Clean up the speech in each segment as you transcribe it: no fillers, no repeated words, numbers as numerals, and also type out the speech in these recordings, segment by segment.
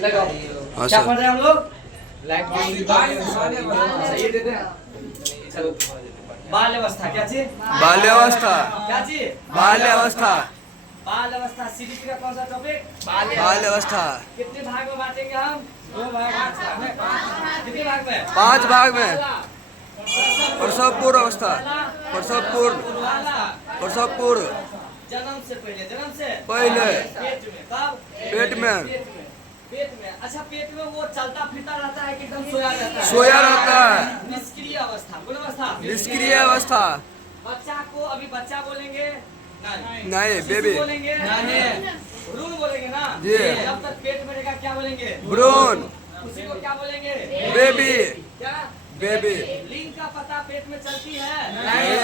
लगाओ। क्या पढ़ रहे हैं हम लोग? ये देते हैं। चलो बाल अवस्था क्या चीज? बाल्यावस्था। क्या चीज? बाल्यावस्था। बाल अवस्था सीरीज का कौन सा टॉपिक? बाल्यावस्था। कितने भाग में बांटेंगे हम? 2 भाग। कितने भाग में? 5 भाग में। पहला, प्रसव पूर्व अवस्था। प्रसव पूर्व। पूर्वाला, प्रसव पूर्व। जन्म से पहले। जन्म से पहले। पेट में। कब? पेट में। पेट में। अच्छा, पेट में वो चलता फिरता रहता है कि एकदम सोया रहता है? सोया रहता है। निष्क्रिय अवस्था। कौन अवस्था? निष्क्रिय अवस्था। बच्चा को अभी बच्चा बोलेंगे? नहीं, शिशु बेबी। बोलेंगे? भ्रूण बोलेंगे ना? जी। जब तक पेट में रहेगा क्या बोलेंगे? भ्रूण। उसी को क्या बोलेंगे? बेबी। क्या? बेबी। लिंग का पता पेट में चलती है? नहीं।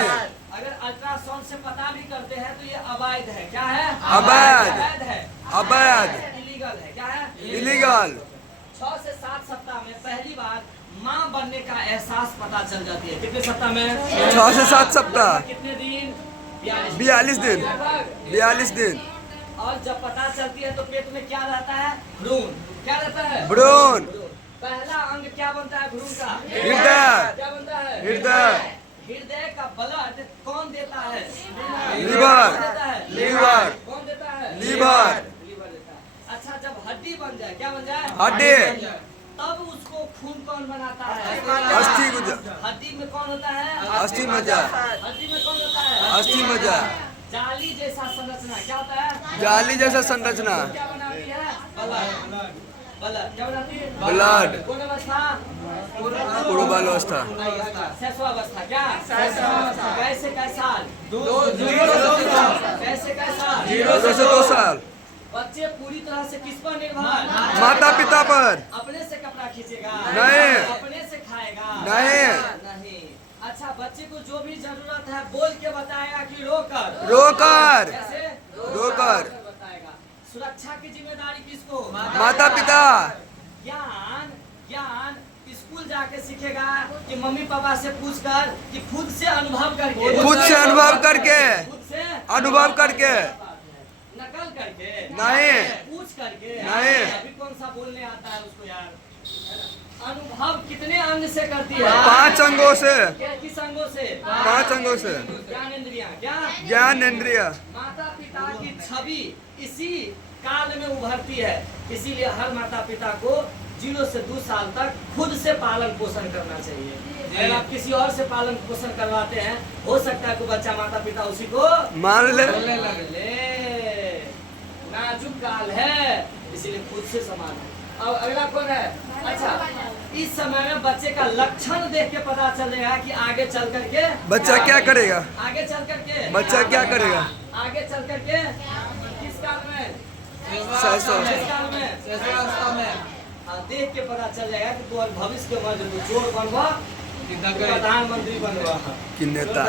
अगर अल्ट्रासाउंड से पता भी करते हैं तो ये अवैध है। क्या है? अवैध। है। अवैध। इलीगल है। क्या है? इलीगल। 6 से 7 सप्ताह में पहली बार माँ बनने का एहसास पता चल जाती है। कितने सप्ताह में? 6 से 7 सप्ताह। कितने दिन? 42 दिन। 42 दिन। और जब पता चलती है तो पेट में क्या रहता है? भ्रूण। क्या रहता है? भ्रूण। पहला अंग क्या बनता है भ्रूण का? हृदय। क्या बनता है? हृदय। हृदय का ब्लड कौन देता है? लीवर। कौन देता है? लीवर। कौन देता है? लीवर। लीवर देता है। अच्छा, जब हड्डी बन जाए क्या बन जाए? हड्डी। तब उसको खून कौन बनाता है? अस्थि गुजा। हड्डी में कौन होता है? अस्थि मज्जा। हड्डी में कौन होता है? अस्थि मज्जा। जाली जैसा संरचना क्या होता है? जाली जैसा संरचना। क्या बनाती है? ब्लड। ब्लड क्या बनाती है? ब्लड। कौन अवस्था? पूर्व बाल्यावस्था। शैशवावस्था। क्या? कैसे कै साल? 0 से 2 साल। बच्चे पूरी तरह से किस पर निर्भर? माता पिता पर। अपने से कपड़ा खींचेगा? नहीं। अपने से खाएगा? नहीं। अच्छा, बच्चे को जो भी जरूरत है बोल के बताएगा कि रोकर? रोकर। कैसे? रोकर। बताएगा। सुरक्षा की जिम्मेदारी किसको? माता पिता। ज्ञान ज्ञान स्कूल जाके सीखेगा कि मम्मी पापा से पूछकर कि खुद से अनुभव करके? खुद से अनुभव करके। खुद से अनुभव करके। नकल करके? नहीं। पूछ करके? नहीं। अभी कौन सा बोलने आता है उसको यार? अनुभव कितने अंग से करती है? 5 अंगों से। किस अंगों से? 5 अंगों से। ज्ञानेंद्रियां। क्या? ज्ञानेंद्रिय। माता पिता की छवि इसी काल में उभरती है। इसीलिए हर माता पिता को 0 से 2 साल तक खुद से पालन पोषण करना चाहिए। अगर आप किसी और से पालन पोषण करवाते हैं, हो सकता है कि बच्चा माता पिता उसी को मान ले। नाजुक काल है, इसीलिए खुद से संभालना। अब अगला कौन है? अच्छा, इस समय में बच्चे का लक्षण देख के पता चलेगा कि आगे चल करके बच्चा क्या करेगा? आगे चल करके बच्चा क्या करेगा? आगे चल करके किस काल में? शैशव। किस काल में? देख के पता चल जाएगा कि तू भविष्य के मर्द तू चोर बनवा कि प्रधानमंत्री बनवा कि नेता।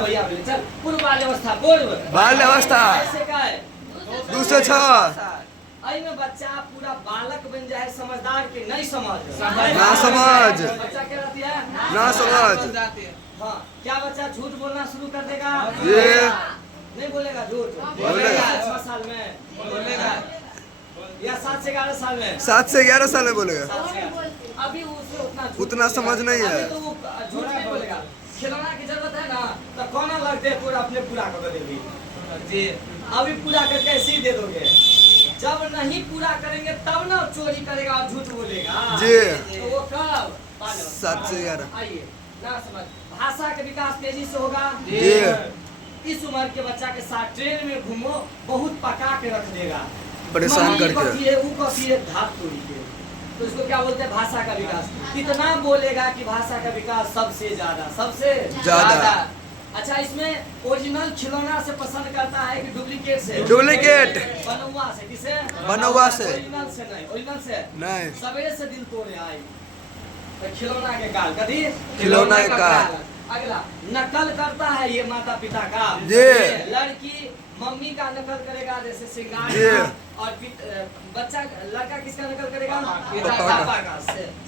भैया चल। पूर्व बाल्यावस्था। पूर्व बाल्यावस्था। कैसे का है? 2 से 6। आई में बच्चा पूरा बालक बन जाए, समझदार के नहीं समझ ना समझ। बच्चा क्या रहती है? ना समझ। हाँ, क्या बच्चा झूठ बोलना शुरू कर देगा? ये नहीं बोलेगा झूठ? बोलेगा। 6 साल में बोलेगा या 7 से 11 साल में? 7 से 11 साल में बोलेगा। 7 से 11। अभी उसे उतना समझ नहीं है। अभी तो वो झूठ नहीं बोलेगा। खिलौना की जरूरत है ना तो कौन लगते पूरा अपने पूरा कर देगी जी। अभी पूरा करके ऐसे ही दे दोगे। जब नहीं पूरा करेंगे तब ना चोरी करेगा और झूठ बोलेगा जी। तो वो कब? 7 से 11। आइए ना समझ। भाषा का विकास तेजी से होगा जी। इस उम्र के बच्चा के साथ ट्रेन में घूमो, बहुत पका के रख देगा, परेशान करके। धात तोड़ी के। तो इसको क्या बोलते हैं? भाषा का विकास। इतना बोलेगा कि भाषा का विकास सबसे ज्यादा। अच्छा, इसमें ओरिजिनल खिलौना से पसंद करता है कि डुप्लीकेट से? डुप्लीकेट। बनौवा से। किसे? बनौवा से। ओरिजिनल से नहीं। ओरिजिनल से नहीं। सवेरे से दिल तोड़े आई तो खिलौना के काल। कभी खिलौना के काल। अगला नकल करता है ये माता पिता का। जी। लड़की मम्मी का नकल करेगा, जैसे श्रृंगार जी। का, और बच्चा लड़का किसका नकल करेगा? पापा का,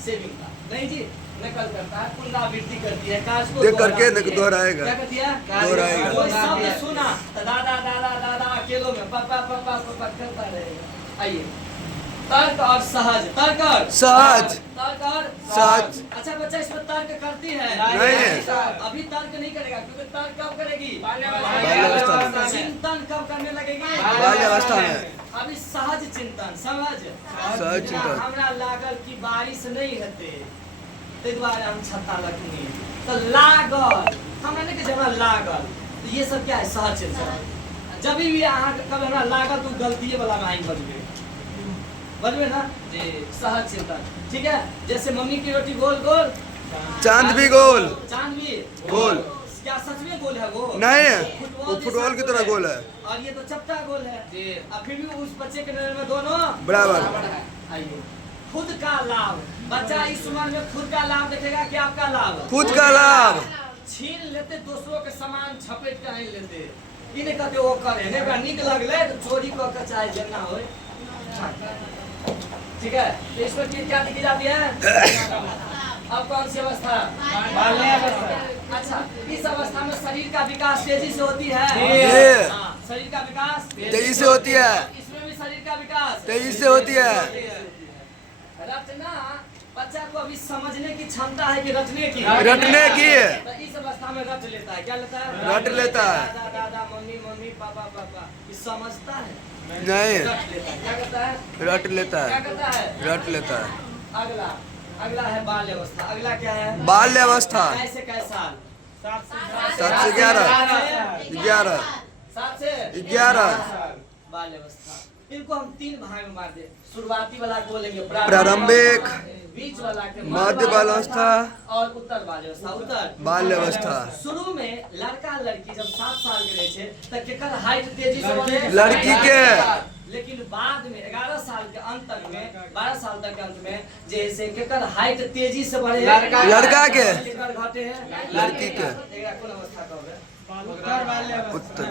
सेविंग का। नहीं जी, नकल करता है, पुनरावृत्ति करती है, काज को देख करके दोहराएगा। क्या करती है? दोहराएगा। कोई शब्द सुना तो दादा दादा दादा अकेलों में पापा पापा पापा करता आइए, तर्क और सहज, तर्क और सहज। तर्क और सहज। अच्छा बच्चा इसमें तर्क करती है? नहीं। अभी तर्क नहीं करेगा, क्योंकि तर्क कब करेगी? बाल्यावस्था में। चिंतन कब करने लगेगी? बाल्यावस्था में। अभी सहज चिंतन, समझ सहज चिंतन। हमरा लागल की बारिश नहीं हेते, ताहि दुआरे हम छत्ता रखनी, तो लागल हमरा नहीं कि हमरा लागल, तो ये सब क्या है? सहज चिंतन। जब भी अहाँ कब हमरा लागल तो गलती वाला में आई बजबे, बजबे ना जी, सहज चिंतन। ठीक है, जैसे मम्मी की रोटी गोल गोल, चांद भी गोल। चांद भी गोल। क्या सच में गोल है वो? नहीं है, वो फुटबॉल की तरह गोल है। और ये तो चपटा गोल है जी। अब फिर भी उस बच्चे के नजर में दोनों बराबर। आइए, खुद का लाभ, बच्चा इस उम्र में खुद का लाभ देखेगा कि आपका लाभ? खुद का लाभ। छीन लेते दूसरों के सामान, झपेट के नहीं लेते, ई नहीं कहते वो करे नहीं बा निक लगले तो चोरी क के चाहे जेना होय। ठीक है, तो इसमें क्या दिखी जाती है? अब कौन सी अवस्था? बाल्यावस्था। अच्छा, इस अवस्था में शरीर का विकास तेजी से होती है। हाँ, शरीर का विकास तेजी से होती है। इसमें भी शरीर का विकास तेजी से होती है। रचना, बच्चा को अभी समझने की क्षमता है कि रटने की? रटने की। तो इस अवस्था में रट लेता है। क्या लेता है? रट लेता है। दादा दादा, मम्मी मम्मी, पापा पापा, ये समझता है? नहीं। रट लेता है। क्या करता है? रट लेता क्या है। करता है? रट लेता है। अगला, अगला है बाल्यावस्था। अगला क्या है? बाल्यावस्था। कैसे कै साल? 7 से 11। 11। 7 से 11। बाल्यावस्था। इनको हम 3 भाग में बांट दे। शुरुआती वाला को बोलेंगे प्रारंभिक, बीच वाला के मध्य बाल्यावस्था और उत्तर बाल्यावस्था। उत्तर बाल्यावस्था। शुरू में लड़का लड़की जब 7 साल के रहे छे त केकर हाइट तेजी से बढ़े? लड़की के। लेकिन बाद में 11 साल के अंत तक में, 12 साल तक के अंत में जैसे केकर हाइट तेजी से बढ़े? लड़का के। केकर घटे है? लड़की के। एकरा कौन अवस्था कहबे? उत्तर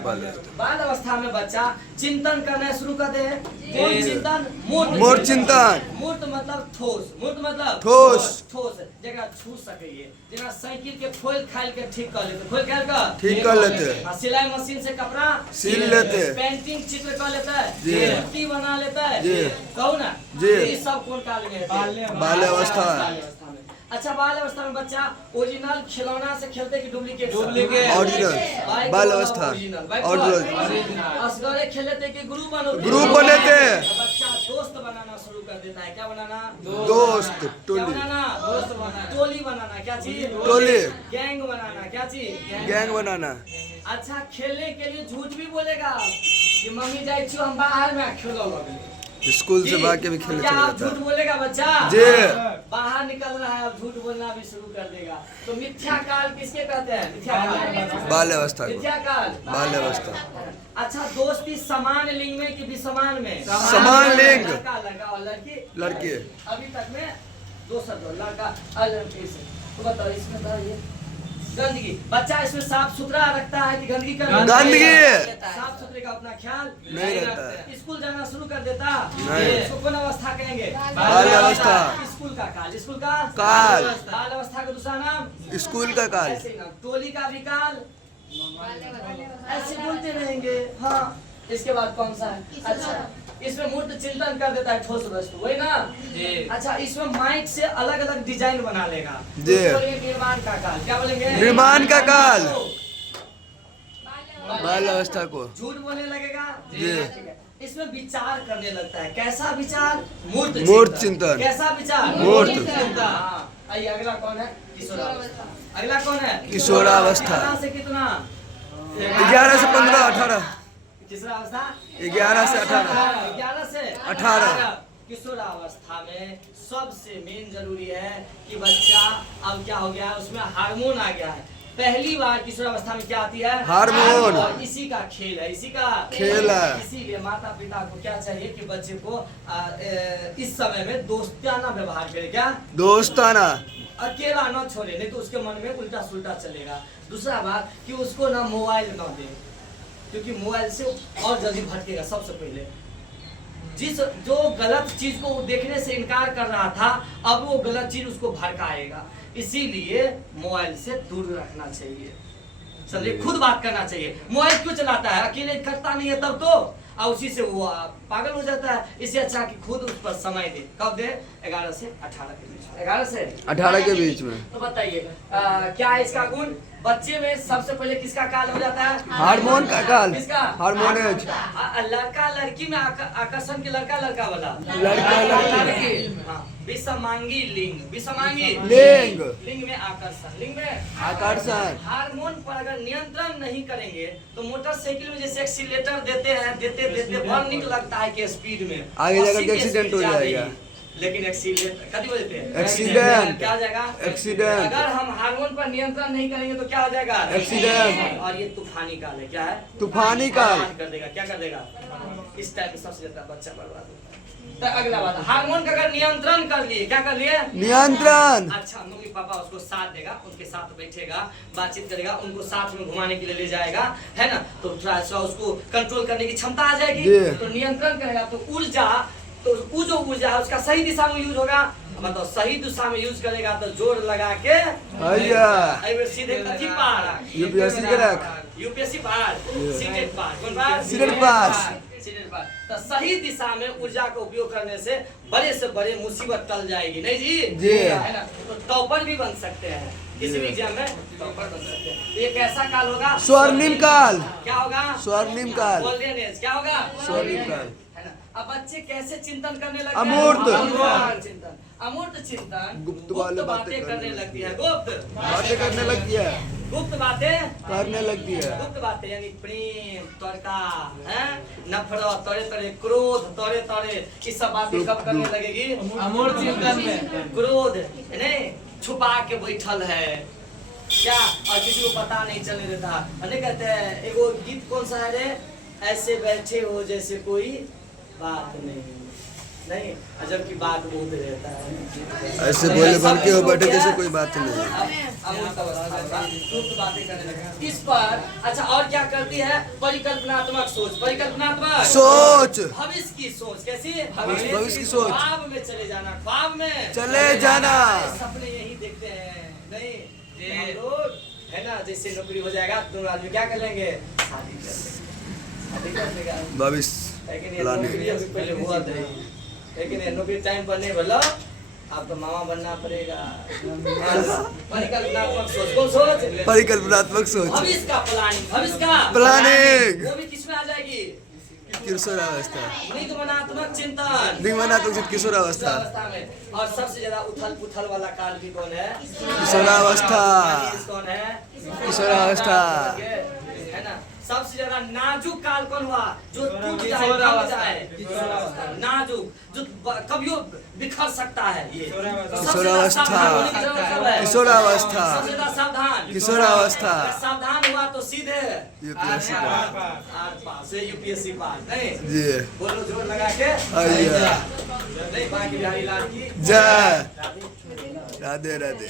बाल्यावस्था। बाल अवस्था में बच्चा चिंतन करना शुरू कर दे। कौन चिंतन? मूर्त चिंतन। मूर्त मतलब ठोस, मूर्त मतलब ठोस। ठोस जगह छू सके, जेना साइकिल के खोल खाल के ठीक कर लेते, खोल खाल का ठीक कर लेते। आ सिलाई मशीन से कपड़ा सिल लेते। पेंटिंग चित्र कर लेता है, जी। मूर्ति बना लेता है जी। कहू ना जी। ये सब कौन काल में है? बाल्यावस्था। बाल्यावस्था में। अच्छा, बाल अवस्था में बच्चा ओरिजिनल खिलौना से खेलते कि डुप्लीकेट? ओरिजिनल। बाल्यावस्था। ओरिजिनल। असगरे खेलते कि ग्रुप बनते? ग्रुप बनेते। बच्चा दोस्त बनाना शुरू कर देता है। क्या बनाना? दोस्त। क्या टोली। बनाना? दोस्त बनाना। टोली बनाना। क्या चीज? टोली। गैंग बनाना। क्या चीज? गैंग बनाना। अच्छा, खेलने के लिए झूठ भी बोलेगा कि मम्मी जाए छी हम बाहर में खेलो लगले। स्कूल से भाग के भी खेलने क्या चला आप जाता झूठ है। बोलेगा बच्चा? जी। बाहर निकल रहा है, अब झूठ बोलना भी शुरू कर देगा। तो मिथ्या काल किसके कहते हैं? मिथ्या काल। बाल्यावस्था को। मिथ्या काल। बाल्यावस्था। अच्छा, दोस्ती समान लिंग में कि विसमान में? समान लिंग। लड़का लड़का और लड़की लड़की। अभी तक में 2 शब्द, लड़का और लड़की से। तो बताओ इसमें तो ये गंदगी, बच्चा इसमें साफ सुथरा रखता है कि गंदगी कर? गंदगी। साफ सुथरे का अपना ख्याल नहीं रखता है। स्कूल जाना शुरू कर देता? नहीं। इसको कौन अवस्था कहेंगे? बाल्यावस्था। स्कूल का काल। स्कूल का काल। बाल अवस्था का दूसरा नाम? स्कूल का काल। ऐसे ही नाम। टोली का भी काल। ऐसे बोलते रहेंगे। हाँ, इसके बाद कौन सा है? अच्छा, इसमें मूर्त चिंतन कर देता है, ठोस वस्तु, वही ना जी। अच्छा, इसमें माइक से अलग अलग डिजाइन बना लेगा जी। बोलेंगे निर्माण का काल। क्या बोलेंगे? निर्माण का काल। बाल्यावस्था को। झूठ बोलने लगेगा जी। इसमें विचार करने लगता है। कैसा विचार? मूर्त चिंतन। कैसा विचार? मूर्त चिंतन। हाँ, आइए अगला कौन है? किशोरावस्था। अगला कौन है? किशोरावस्था। 11 से कितना? 11 से 15, 18। किशोरावस्था 11 से 18। 11 से 18। किशोरावस्था में सबसे मेन जरूरी है कि बच्चा अब क्या हो गया है, उसमें हार्मोन आ गया है। पहली बार किशोरावस्था में क्या आती है? हार्मोन। और इसी का खेल है, इसी का खेल है। इसीलिए माता पिता को क्या चाहिए कि बच्चे को इस समय में दोस्ताना व्यवहार करे। क्या? दोस्ताना। अकेला न छोड़े, नहीं तो उसके मन में उल्टा सुल्टा चलेगा। दूसरा बात कि उसको ना मोबाइल न दे, क्योंकि मोबाइल से और जल्दी भटकेगा। सबसे पहले जो गलत चीज को देखने से इनकार कर रहा था, अब वो गलत चीज उसको भड़काएगा। इसीलिए मोबाइल से दूर रखना चाहिए। समझे? खुद बात करना चाहिए। मोबाइल क्यों चलाता है? अकेले करता नहीं है तब तो। और उसी से वो पागल हो जाता है। इससे अच्छा कि खुद उस पर समय दे। कब दे? 11 से 18 के बीच में। 11 से 18 के बीच में। तो बताइए क्या है इसका गुण? बच्चे में सबसे पहले किसका काल हो जाता है? हार्मोन का काल। किसका? हार्मोनेज। लड़का लड़की में आकर्षण के लड़का लड़का वाला। लड़का लड़की। हाँ, विषमांगी लिंग। विषमांगी लिंग। लिंग में आकर्षण। लिंग में आकर्षण। हार्मोन पर अगर नियंत्रण नहीं करेंगे तो मोटरसाइकिल में जैसे एक्सीलेटर देते हैं, देते देते बड़ा निक लगता है कि स्पीड में आगे जाकर 80 के की एक्सीडेंट स्पीड हो जा रही जाएगा। है। लेकिन एक्सीलेटर कभी बोलते हैं एक्सीडेंट। क्या हो जाएगा? एक्सीडेंट। अगर हम हार्मोन पर नियंत्रण नहीं करेंगे तो क्या हो जाएगा? एक्सीडेंट। और ये तूफानी काल है। क्या है? तूफानी काल। बर्बाद कर देगा। क्या कर देगा? इस टाइम में सबसे ज्यादा बच्चा बर्बाद होता है। तो अगला बात, हार्मोन का अगर नियंत्रण कर लिए, क्या कर लिए? नियंत्रण। अच्छा, मम्मी पापा उसको साथ देगा, उनके साथ बैठेगा, बातचीत करेगा, उनको साथ में घुमाने के लिए ले जाएगा, है ना? तो थोड़ा सा उसको कंट्रोल करने की क्षमता आ जाएगी। तो नियंत्रण करेगा तो ऊर्जा, तो वो जो ऊर्जा है उसका सही दिशा में यूज होगा। मतलब सही दिशा में यूज करेगा तो जोर लगा के सीधे कथी पार? यूपीएससी के रख। यूपीएससी पार, सीटेट पार। कौन पार? सीटेट पास। सीटेट पार। तो सही दिशा में ऊर्जा का उपयोग करने से बड़े मुसीबत टल जाएगी। नहीं जी? जी। है ना? तो टॉपर भी बन सकते हैं किसी भी एग्जाम में, टॉपर बन सकते हैं। तो ये कैसा काल होगा? स्वर्णिम काल। क्या होगा? स्वर्णिम काल। Golden age. क्या होगा? स्वर्णिम काल। है ना? अब बच्चे कैसे चिंतन करने लगते हैं? अमूर्त चिंतन। अमूर्त चिंतन गुप्त वाले बातें करने लगती है। गुप्त बातें करने लगती है। गुप्त बातें करने लगती है। गुप्त बातें यानी प्रेम, तर्का, है नफरत, तड़े तड़े क्रोध, तड़े तड़े, ये सब बातें कब करने लगेगी? अमूर्त चिंतन में। क्रोध नहीं छुपा के बैठल है क्या, और किसी को पता नहीं चलने देता। अने कहते हैं एगो गीत कौन सा है रे? ऐसे बैठे हो जैसे कोई बात नहीं। नहीं, अजब की बात बहुत रहता है। ऐसे बोले बन के हो बैठे जैसे कोई बात नहीं। अमूर्त अवस्था, गुप्त बातें करने लगे। इस पर अच्छा और क्या करती है? परिकल्पनात्मक सोच। परिकल्पनात्मक सोच। भविष्य की सोच। कैसी? भविष्य की सोच। ख्वाब में चले जाना। ख्वाब में चले जाना। सपने यही देखते हैं। नहीं हम लोग है ना, जैसे नौकरी हो जाएगा दोनों आदमी क्या कर लेंगे? शादी कर लेंगे। शादी कर लेगा। भविष्य लेकिन ये नौकरी अभी पहले हुआ नहीं, लेकिन ये नौकरी टाइम पर नहीं बोला, आप तो मामा बनना पड़ेगा। परिकल्पनात्मक सोच। कौन सोच? परिकल्पनात्मक सोच। भविष्य का प्लानिंग। भविष्य का प्लानिंग। वो भी किसमें आ जाएगी? किशोरावस्था। निगमनात्मक चिंतन। निगमनात्मक किशोरावस्था। अवस्था में। और सबसे ज्यादा उथल पुथल वाला काल भी कौन है? किशोरावस्था। कौन है? किशोरावस्था। है ना? सबसे ज्यादा नाजुक काल कौन हुआ? जो टूट जाए, टूट जाए। नाजुक, जो कभी बिखर सकता है। ये किशोरावस्था। किशोरावस्था। सबसे ज्यादा सावधान। किशोरावस्था। सावधान हुआ तो सीधे यूपीएससी पार। आर पास से यूपीएससी पार। नहीं जी। बोलो जोर लगा के। आइए। नहीं बाकी बिहारी लाल की जय। राधे राधे।